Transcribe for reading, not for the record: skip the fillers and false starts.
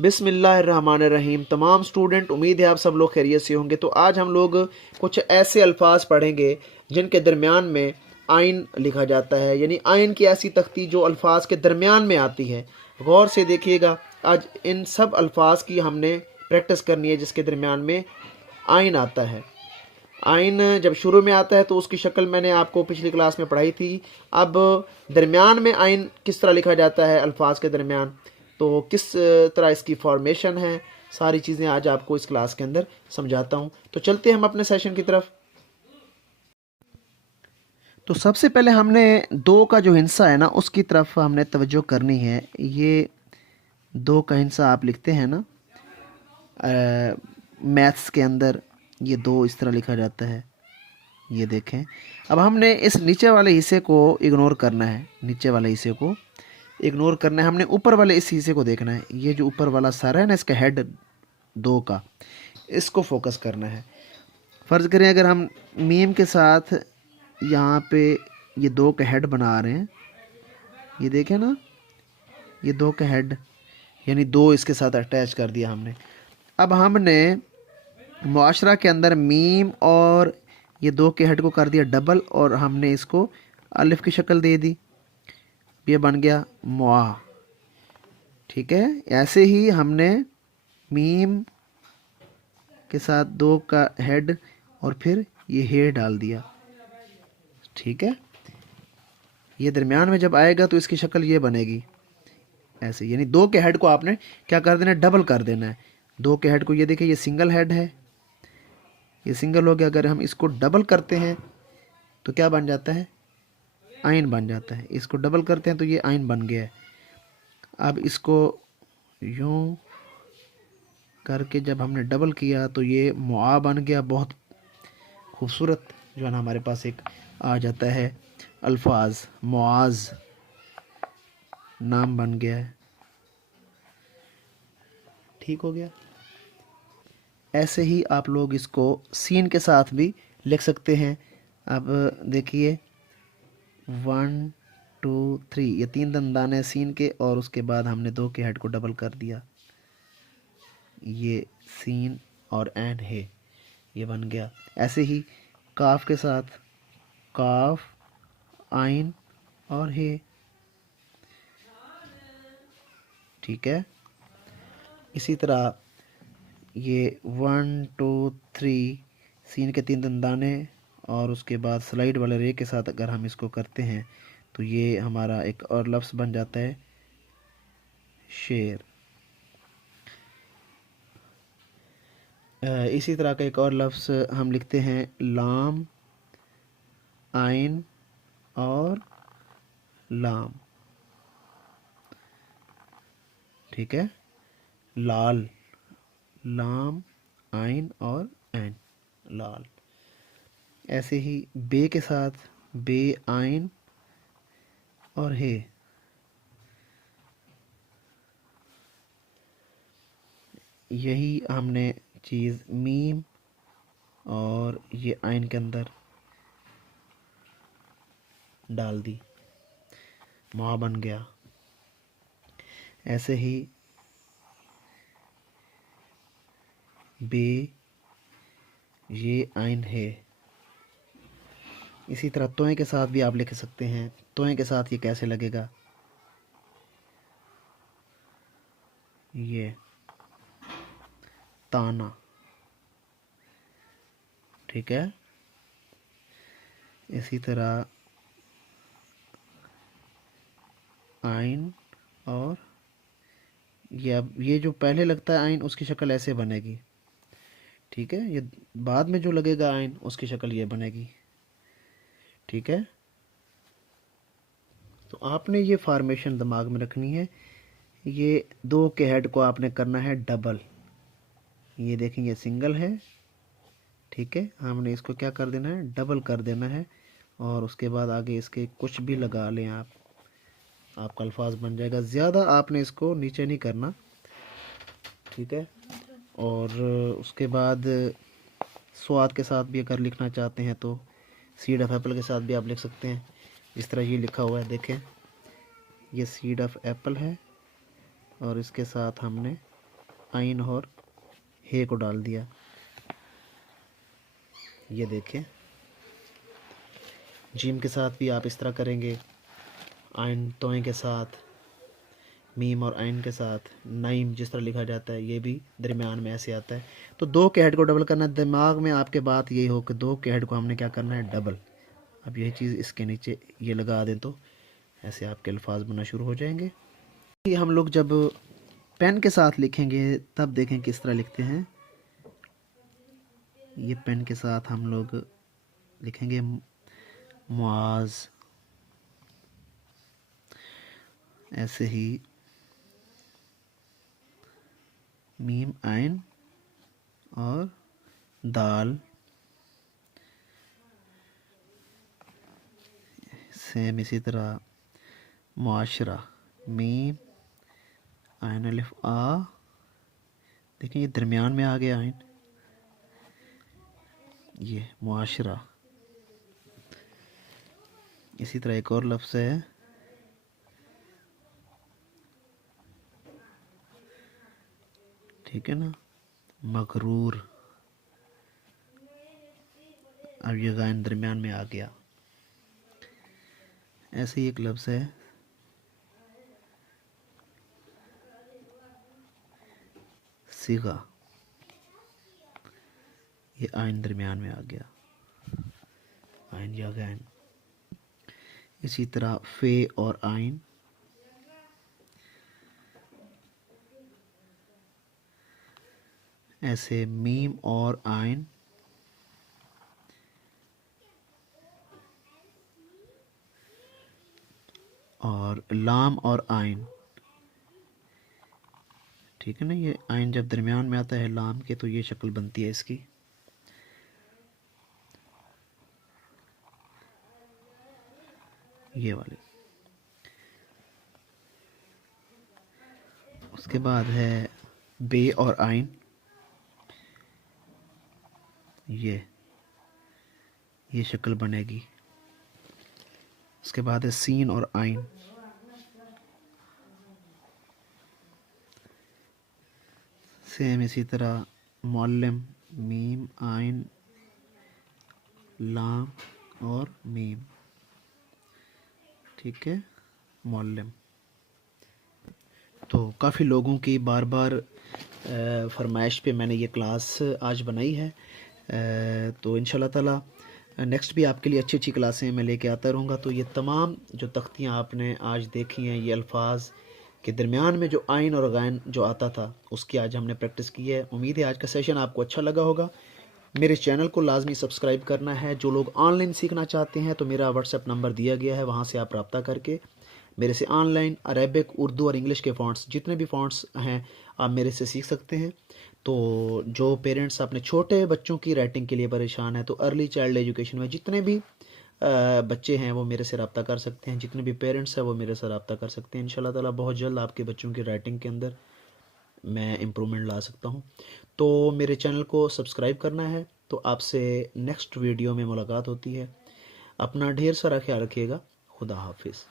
बिस्मिल्लाहिर्रहमानिर्रहीम। तमाम स्टूडेंट, उम्मीद है आप सब लोग खैरियत से होंगे। तो आज हम लोग कुछ ऐसे अल्फाज पढ़ेंगे जिनके दरमियान में आइन लिखा जाता है, यानी आइन की ऐसी तख्ती जो अल्फाज के दरमियान में आती है। गौर से देखिएगा, आज इन सब अल्फाज की हमने प्रैक्टिस करनी है जिसके दरमियान में आइन आता है। आइन जब शुरू में आता है तो उसकी शक्ल मैंने आपको पिछली क्लास में पढ़ाई थी। अब दरमियान में आइन किस तरह लिखा जाता है अल्फाज के दरमियान, तो किस तरह इसकी फॉर्मेशन है, सारी चीज़ें आज आपको इस क्लास के अंदर समझाता हूँ। तो चलते हैं हम अपने सेशन की तरफ। तो सबसे पहले हमने दो का जो हिस्सा है ना उसकी तरफ हमने तवज्जो करनी है। ये दो का हिस्सा आप लिखते हैं ना मैथ्स के अंदर, ये दो इस तरह लिखा जाता है। ये देखें, अब हमने इस नीचे वाले हिस्से को इग्नोर करना है। नीचे वाले हिस्से को इग्नोर करना है, हमने ऊपर वाले इस हिस्से को देखना है। ये जो ऊपर वाला सर है ना, इसका हेड दो का, इसको फोकस करना है। फ़र्ज़ करें अगर हम मीम के साथ यहाँ पे ये दो का हेड बना रहे हैं, ये देखें ना, ये दो का हेड यानी दो इसके साथ अटैच कर दिया हमने। अब हमने मुआशरा के अंदर मीम और ये दो के हेड को कर दिया डबल और हमने इसको अलिफ की शक्ल दे दी, ये बन गया मुआ। ठीक है, ऐसे ही हमने मीम के साथ दो का हेड और फिर ये हे डाल दिया। ठीक है, ये दरमियान में जब आएगा तो इसकी शक्ल ये बनेगी ऐसे, यानी दो के हेड को आपने क्या कर देना है, डबल कर देना है। दो के हेड को ये देखिए, ये सिंगल हेड है, ये सिंगल हो गया। अगर हम इसको डबल करते हैं तो क्या बन जाता है, आइन बन जाता है। इसको डबल करते हैं तो ये आइन बन गया है। अब इसको यूं करके जब हमने डबल किया तो ये मुआ बन गया। बहुत खूबसूरत जो है ना हमारे पास एक आ जाता है अल्फाज, मुआज नाम बन गया है। ठीक हो गया। ऐसे ही आप लोग इसको सीन के साथ भी लिख सकते हैं। अब देखिए 1 2 3, ये तीन दंदान है सीन के, और उसके बाद हमने दो के हेड को डबल कर दिया। ये सीन और एन है, ये बन गया। ऐसे ही काफ के साथ काफ, आइन और है। ठीक है, इसी तरह ये 1 2 3 सीन के तीन दंदाने और उसके बाद स्लाइड वाले रे के साथ अगर हम इसको करते हैं तो ये हमारा एक और लफ्ज़ बन जाता है शेर। इसी तरह का एक और लफ्ज़ हम लिखते हैं लाम, आइन और लाम। ठीक है, लाल, लाम, आइन और ऐन, लाल। ऐसे ही बे के साथ बे, आइन और हे। यही हमने चीज़ मीम और ये आइन के अंदर डाल दी, मुआ बन गया। ऐसे ही बे, ये आइन है। इसी तरह तोय के साथ भी आप लिख सकते हैं। तोय के साथ ये कैसे लगेगा, ये ताना। ठीक है, इसी तरह आइन और ये, अब ये जो पहले लगता है आइन उसकी शक्ल ऐसे बनेगी। ठीक है, ये बाद में जो लगेगा आइन उसकी शक्ल ये बनेगी। ठीक है, तो आपने ये फॉर्मेशन दिमाग में रखनी है। ये दो के हेड को आपने करना है डबल। ये देखें, ये सिंगल है। ठीक है, हमने इसको क्या कर देना है, डबल कर देना है, और उसके बाद आगे इसके कुछ भी लगा लें आप, आपका अल्फाज बन जाएगा। ज़्यादा आपने इसको नीचे नहीं करना। ठीक है, और उसके बाद स्वाद के साथ भी अगर लिखना चाहते हैं तो सीड ऑफ एप्पल के साथ भी आप लिख सकते हैं। इस तरह ये लिखा हुआ है, देखें, ये सीड ऑफ एप्पल है और इसके साथ हमने आइन और हे को डाल दिया। ये देखें, जीम के साथ भी आप इस तरह करेंगे, आइन तोएं के साथ, मीम और आइन के साथ, नाइम जिस तरह लिखा जाता है ये भी दरमियान में ऐसे आता है। तो दो के हेड को डबल करना है। दिमाग में आपके बात ये हो कि दो के हेड को हमने क्या करना है, डबल। अब यही चीज़ इसके नीचे ये लगा दें तो ऐसे आपके अल्फाज बनना शुरू हो जाएंगे। ये हम लोग जब पेन के साथ लिखेंगे तब देखें किस तरह लिखते हैं। ये पेन के साथ हम लोग लिखेंगे मुआज, ऐसे ही मीम आइन और दाल, सेम इसी तरह मुआशरा, मीम आइन अलिफ आ। देखें ये दरमियान में आ गया आइन, ये मुआशरा। इसी तरह एक और लफ्ज़ है ठीक है ना, मगरूर। अब ये गायन दरमियान में आ गया। ऐसे ही एक लफ्ज़ है सिगा, ये आइन दरमियान में आ गया, आइन या गैन। इसी तरह फे और आइन, ऐसे मीम और आइन, और लाम और आइन। ठीक है ना, ये आइन जब दरमियान में आता है लाम के तो ये शक्ल बनती है इसकी। ये वाली। उसके बाद है बे और आइन, ये शक्ल बनेगी। उसके बाद है सीन और आइन, सेम इसी तरह मुअल्लिम, मीम आइन लाम और मीम। ठीक है, मुअल्लिम। तो काफ़ी लोगों की बार बार फरमाइश पे मैंने ये क्लास आज बनाई है। तो इंशाल्लाह ताला नेक्स्ट भी आपके लिए अच्छी अच्छी क्लासें मैं लेके आता रहूँगा। तो ये तमाम जो तख्तियाँ आपने आज देखी हैं, ये अल्फाज के दरमियान में जो आइन और गैन जो आता था उसकी आज हमने प्रैक्टिस की है। उम्मीद है आज का सेशन आपको अच्छा लगा होगा। मेरे चैनल को लाजमी सब्सक्राइब करना है। जो लोग ऑनलाइन सीखना चाहते हैं तो मेरा व्हाट्सएप नंबर दिया गया है, वहाँ से आप रब्ता करके मेरे से ऑनलाइन अरेबिक, उर्दू और इंग्लिश के फ़ॉन्ट्स, जितने भी फ़ॉन्ट्स हैं आप मेरे से सीख सकते हैं। तो जो पेरेंट्स अपने छोटे बच्चों की राइटिंग के लिए परेशान है तो अर्ली चाइल्ड एजुकेशन में जितने भी बच्चे हैं वो मेरे से रब्ता कर सकते हैं, जितने भी पेरेंट्स हैं वो मेरे से रब्ता कर सकते हैं। इंशाल्लाह ताला बहुत जल्द आपके बच्चों की राइटिंग के अंदर मैं इम्प्रूवमेंट ला सकता हूँ। तो मेरे चैनल को सब्सक्राइब करना है। तो आपसे नेक्स्ट वीडियो में मुलाकात होती है। अपना ढेर सारा ख्याल रखिएगा। खुदा हाफिज़।